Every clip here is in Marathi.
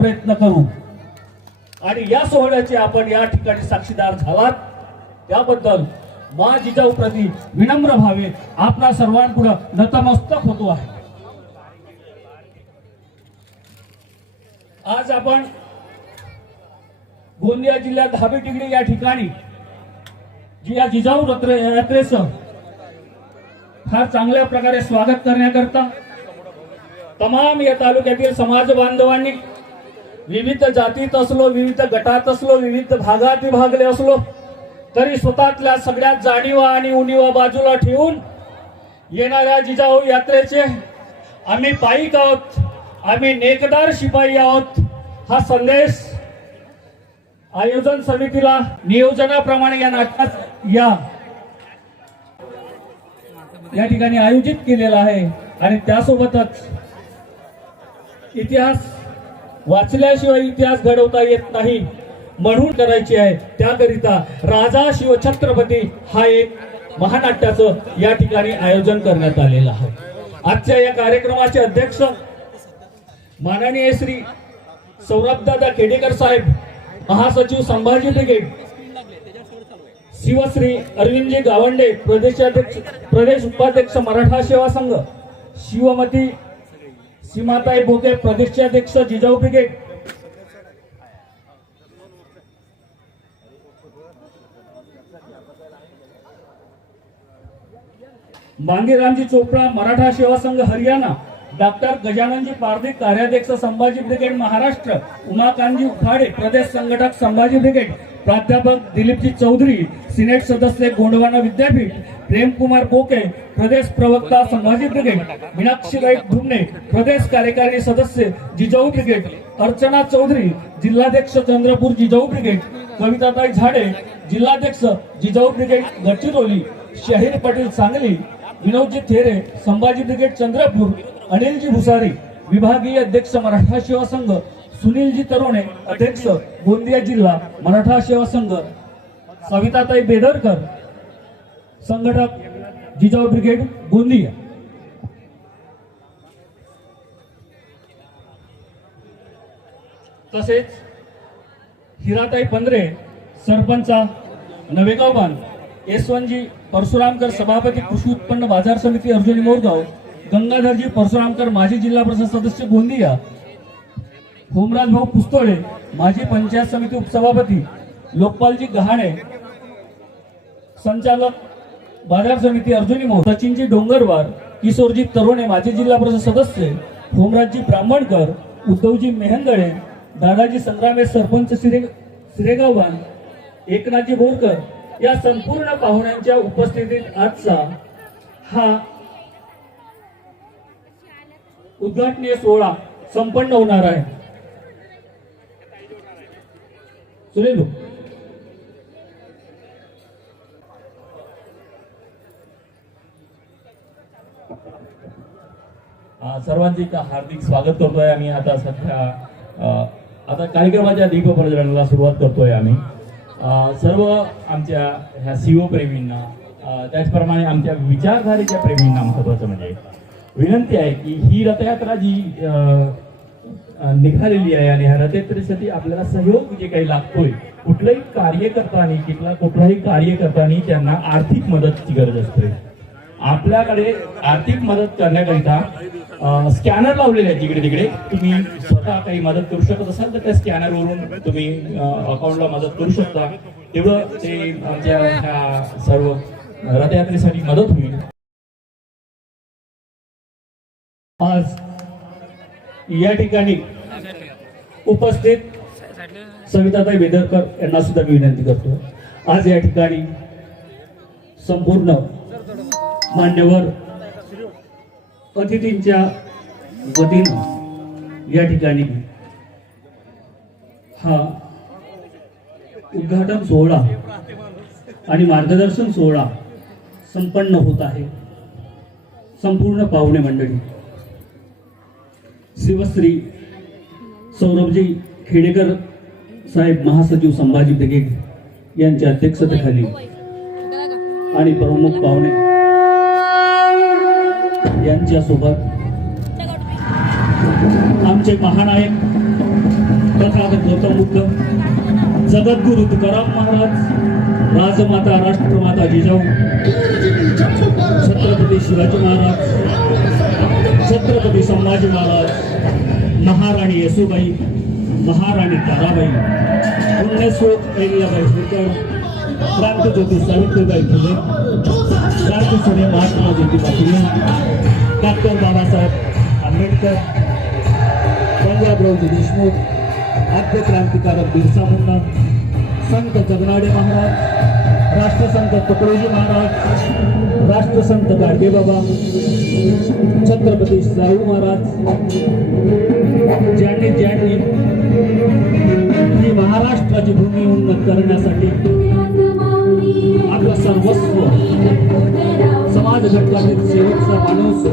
प्रयत्न करू. आणि या सोहळ्याचे आपण या ठिकाणी साक्षीदार झालात. त्याबद्दल मा जिजाऊ प्रती विनम्र भावे आपणा सर्वांपुढं नतमस्तक होतो आहे. आज आपण गोंदिया जिल्ह्यात धाबी टिगडी या ठिकाणी जी या जिजाऊ रत्रे यात्रेचं फार चांगल्या प्रकारे स्वागत करण्याकरता तमाम या तालुक्यातील समाज बांधवांनी विविध जातीत असलो विविध गटात असलो विविध भागात विभागले असलो तरी स्वतःतल्या सगळ्यात जाणीवा आणि उणीवा बाजूला ठेवून येणाऱ्या जिजाऊ यात्रेचे आम्ही पायिक आहोत आम्ही नेकदार शिपाई आहोत. हा संदेश आयोजन समितीला नियोजनाप्रमाणे या नाटकात या या ठिकाणी आयोजित केलेला आहे. आणि त्यासोबतच इतिहास वाचल्याशिवाय इतिहास घडवता येत नाही म्हणून करायची आहे. त्याकरिता राजा शिवछत्रपती हा एक महानाट्याचं या ठिकाणी आयोजन करण्यात आलेलं आहे. आजच्या या कार्यक्रमाचे अध्यक्ष माननीय श्री सौरभदादा खेडेकर साहेब महासचिव संभाजी ब्रिगेड शिवश्री अरविंदजी गावंडे प्रदेशाध्यक्ष प्रदेश उपाध्यक्ष मराठा सेवा संघ शिवमती सीमाताई बोके प्रदेशाध्यक्ष जिजाऊ ब्रिगेड मांगेरामजी चोपडा मराठा सेवा संघ हरियाणा. डॉक्टर गजाननजी पारधी कार्याध्यक्ष संभाजी ब्रिगेड महाराष्ट्र. उमाकांतजी उखाडे प्रदेश संघटक संभाजी ब्रिगेड. प्राध्यापक दिलीपजी चौधरी सिनेट सदस्य गोंडवाना विद्यापीठ प्रेमकुमार बोके प्रदेश प्रवक्ता संभाजी ब्रिगेड मीनाक्षीबाई धुमणे प्रदेश कार्यकारिणी सदस्य जिजाऊ ब्रिगेड अर्चना चौधरी जिल्हाध्यक्ष चंद्रपूर जिजाऊ ब्रिगेड कविताताई झाडे जिल्हाध्यक्ष जिजाऊ ब्रिगेड गडचिरोली शहीर पाटील सांगली विनोदजी थेरे संभाजी ब्रिगेड चंद्रपूर अनिलजी भुसारी विभागीय अध्यक्ष मराठा सेवा संघ सुनीलजी तरुणे अध्यक्ष गोंदिया जिल्हा मराठा सेवा संघ. सविताताई बेदरकर संघटक जिजाऊ ब्रिगेड गोंदिया. तसेच हिराताई पंधरे सरपंचा नवेगाव बांध यशवंतजी परशुरामकर सभापती कृषी उत्पन्न बाजार समिती अर्जुनी मोरगाव गंगाधरजी परशुरामकर माजी जिल्हा परिषद सदस्य गोंदिया. होमराज भाऊ पुस्तोळे माजी पंचायत समिती उपसभापती लोकपालजी गहाणे संचालक बाजार समिती अर्जुनी मोह सचिनजी डोंगरवार किशोरजी तरुणे माजी जिल्हा परिषद सदस्य होमराजजी ब्राह्मणकर उद्धवजी मेहंदळे दादाजी संग्रामे सरपंच सिरे सिरेगावान एकनाथजी बोरकर या संपूर्ण पाहुण्यांच्या उपस्थितीत आजचा हा उद्घाटनीय सोहळा संपन्न होणार आहे. सुनील भाऊ. सर्वांचे हार्दिक स्वागत करतोय आम्ही आता सध्या आता कार्यक्रमाच्या दीपप्रज्वलनाला सुरुवात करतोय आम्ही सर्व आमच्या ह्या सीओ प्रेमींना त्याचप्रमाणे आमच्या विचारधारेच्या प्रेमींना महत्वाचं म्हणजे विनंती आहे की ही रथयात्रा जी निघालेली आहे आणि ह्या रथयात्रेसाठी आपल्याला सहयोग जे काही लागतोय कुठलंही कार्य करताना कुठला कुठलाही कार्य करताना त्यांना आर्थिक मदतची गरज असते. आपल्याकडे आर्थिक मदत करण्याकरिता स्कॅनर लावलेले आहेत जिकडे तिकडे. तुम्ही स्वतः काही मदत करू शकत असाल तर त्या स्कॅनरवरून तुम्ही अकाउंटला मदत करू शकता. तेवढं ते आमच्या ह्या सर्व रथयात्रेसाठी मदत होईल. आज या ठिकाणी उपस्थित सविताताई बेदरकर यांना सुद्धा मी विनंती करतो. आज या ठिकाणी संपूर्ण मान्यवर अतिथींच्या वतीनं या ठिकाणी हा उद्घाटन सोहळा आणि मार्गदर्शन सोहळा संपन्न होत आहे. संपूर्ण पाहुणे मंडळी शिवश्री सौरभजी खेडेकर साहेब महासचिव संभाजी ब्रिगेड यांच्या अध्यक्षतेखाली. आणि प्रमुख पाहुणे यांच्या सोबत आमचे महानायक तथागत गौतम बुद्ध जगद्गुरु तुकाराम महाराज राजमाता राष्ट्रमाता जिजाऊ छत्रपती शिवाजी महाराज छत्रपती संभाजी महाराज महाराणी येसुबाई महाराणी ताराबाई पुण्यश्लोक अहिल्याबाई होळकर क्रांतीज्योती सावित्रीबाई फुले क्रांतीसूर्य महात्मा ज्योतिबा फुले डॉक्टर बाबासाहेब आंबेडकर पंजाबरावजी देशमुख आद्य क्रांतिकारक बिरसा मुंडा संत जगनाडे महाराज राष्ट्रसंत तुकडोजी महाराज राष्ट्रसंत गाडगेबाबा छत्रपती शाहू महाराज ज्यांनी ज्यांनी ही महाराष्ट्राची भूमी उन्नत करण्यासाठी आपलं सर्वस्व समाज घटकातील शेवटचा माणूस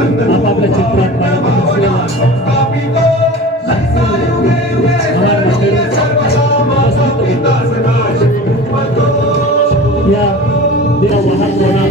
आपापल्या चित्रात बाळगून असलेला महान मंडळी उपस्थित होते. या देवा महात्माना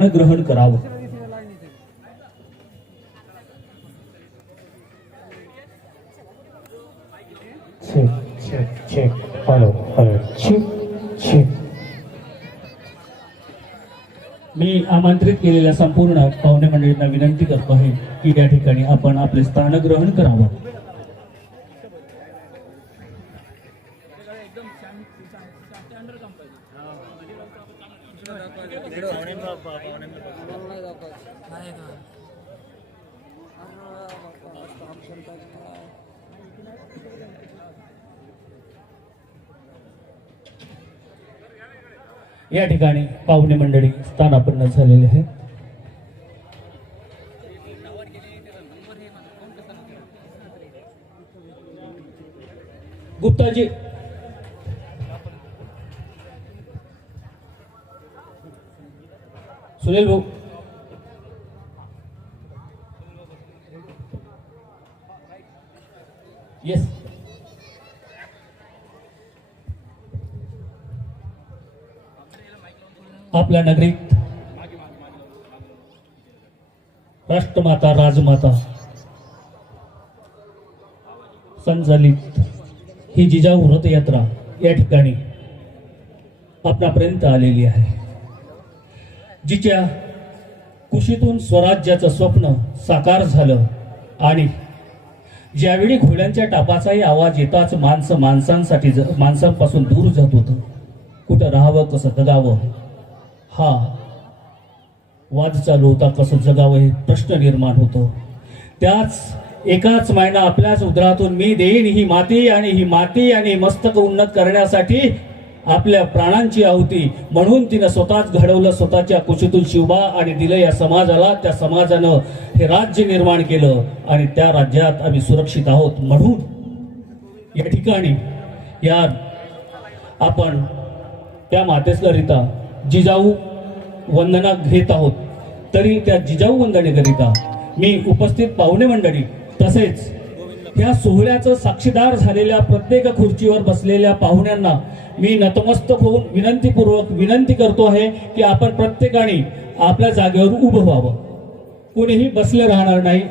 स्थान ग्रहण करावं. मी आमंत्रित केलेल्या संपूर्ण पाहुणे मंडळींना विनंती करतो आहे की या ठिकाणी आपण आपले स्थान ग्रहण करावं. या ठिकाणी पाहुणे मंडळी स्थानापन्न झालेले आहे गुप्ताजी. सुनील भाऊ. आपल्या नगरीत. राष्ट्रमाता राजमाता संचालित ही जिजाऊ रथयात्रा या ठिकाणी आपणापर्यंत आलेली आहे. जिच्या कुशीतून स्वराज्याचं स्वप्न साकार झालं आणि ज्यावेळी घोड्यांच्या टापाचाही आवाज येताच माणसं माणसांसाठी माणसांपासून दूर जात होतं. कुठं राहावं कसं जगावं हा. वाद चालू होता कसं जगावं हे प्रश्न निर्माण होतो. त्याच एकाच मायना आपल्याच उदरातून मी देईन ही माती आणि ही माती आणि मस्तक उन्नत करण्यासाठी आपल्या प्राणांची आहुती. म्हणून तिनं स्वतःच घडवलं स्वतःच्या कुशीतून शिवबा आणि दिलं या समाजाला. त्या समाजानं हे राज्य निर्माण केलं आणि त्या राज्यात आम्ही सुरक्षित आहोत. म्हणून या ठिकाणी या आपण त्या मातेसकरिता जिजाऊ वंदना घेत आहोत. तरी त्या जिजाऊ वंदनेकरिता मी उपस्थित पाहुणे मंडळी तसेच या सोहळ्याचं साक्षीदार झालेल्या प्रत्येक खुर्चीवर बसलेल्या पाहुण्यांना मी नतमस्तक होऊन विनंतीपूर्वक विनंती करतो आहे की आपण प्रत्येकाने आपल्या जागेवर उभं व्हावं. कुणीही बसले राहणार नाही.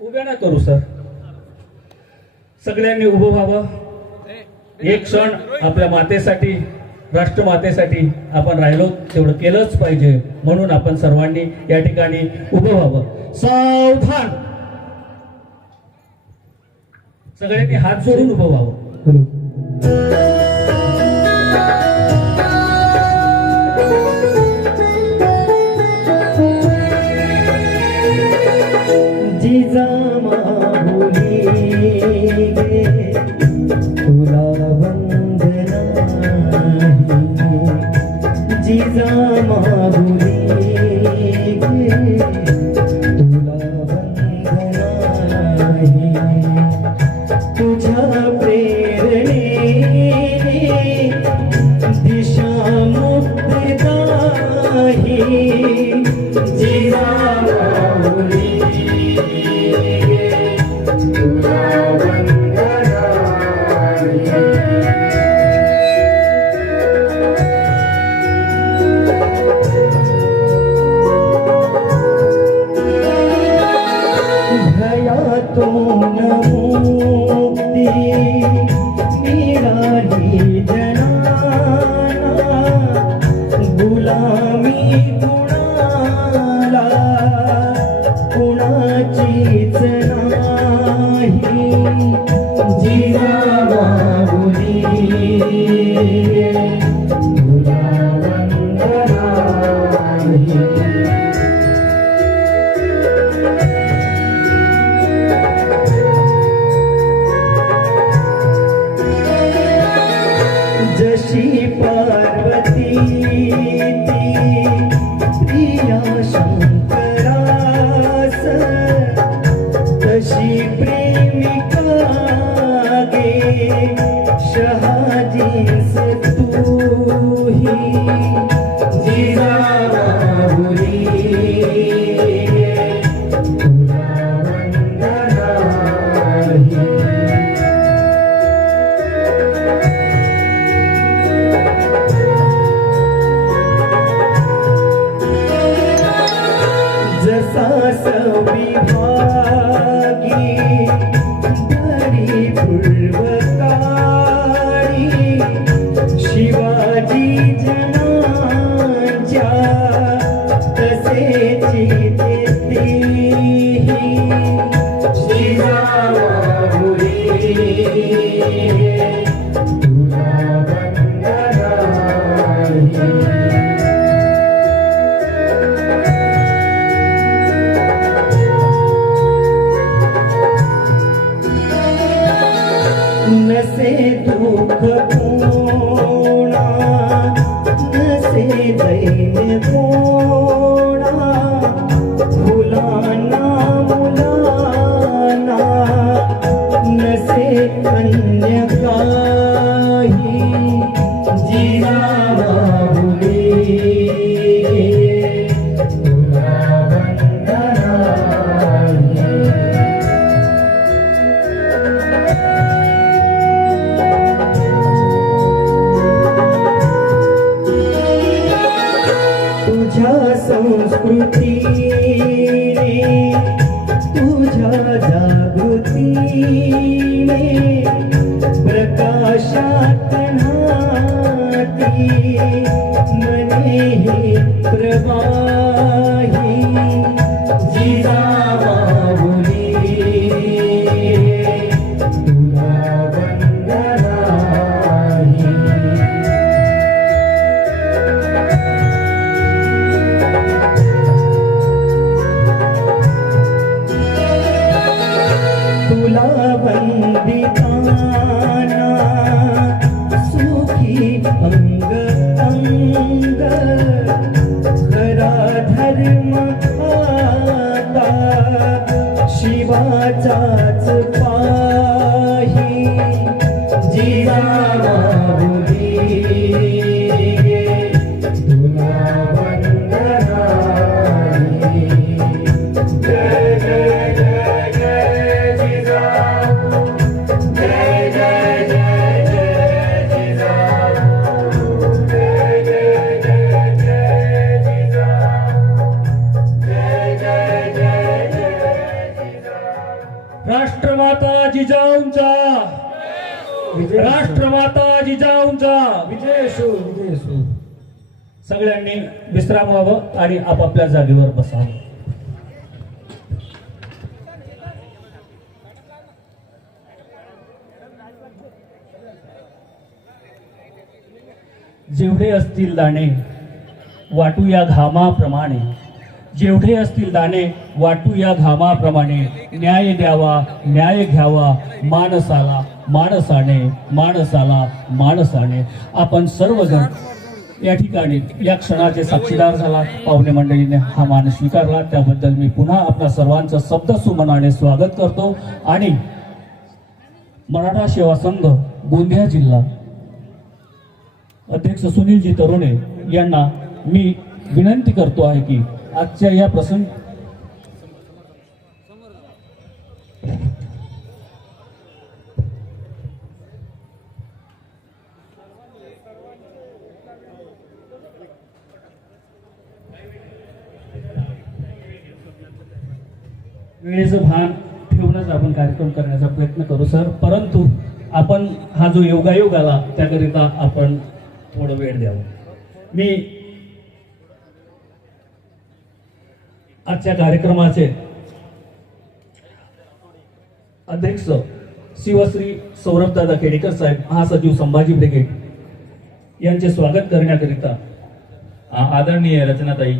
उभ्या ना करू सर. सगळ्यांनी उभं व्हावं. एक क्षण आपल्या मातेसाठी राष्ट्रमातेसाठी आपण राहिलो तेवढं केलंच पाहिजे. म्हणून आपण सर्वांनी या ठिकाणी उभं व्हावं. सावधान! सगळ्यांनी हात जोडून उभं व्हावं. love. नसे दुःख कोणा नसे दैन कोणा বাবা বলি राष्ट्रमाता जिजाऊंचा विजय असो विजय असो सगळ्यांनी विश्राम व्हावं आणि आपापल्या जागेवर बसावं. जेवढे असतील दाणे वाटू या घामाप्रमाणे. जेवढे असतील दाणे वाटू या घामाप्रमाणे. न्याय द्यावा न्याय घ्यावा माणसाला माणसाने माणसाला माणसाने. आपण सर्वजण या ठिकाणी या क्षणाचे साक्षीदार झाला. पाहुणे मंडळीने हा मान स्वीकारला. त्याबद्दल मी पुन्हा आपल्या सर्वांचं शब्द सुमनाने स्वागत करतो. आणि मराठा सेवा संघ गोंदिया जिल्हा अध्यक्ष सुनीलजी तरुणे यांना मी विनंती करतो आहे की आजच्या या प्रसंग वेळेचं भान ठेवूनच आपण कार्यक्रम करण्याचा प्रयत्न करू सर. परंतु आपण हा जो योगायोग आला त्याकरिता आपण थोडं वेळ द्यावा. मी आजच्या कार्यक्रमाचे अध्यक्ष शिवश्री सौरभदादा केडेकर साहेब महासचिव संभाजी ब्रिगेड यांचे स्वागत करण्याकरिता आदरणीय रचनाताई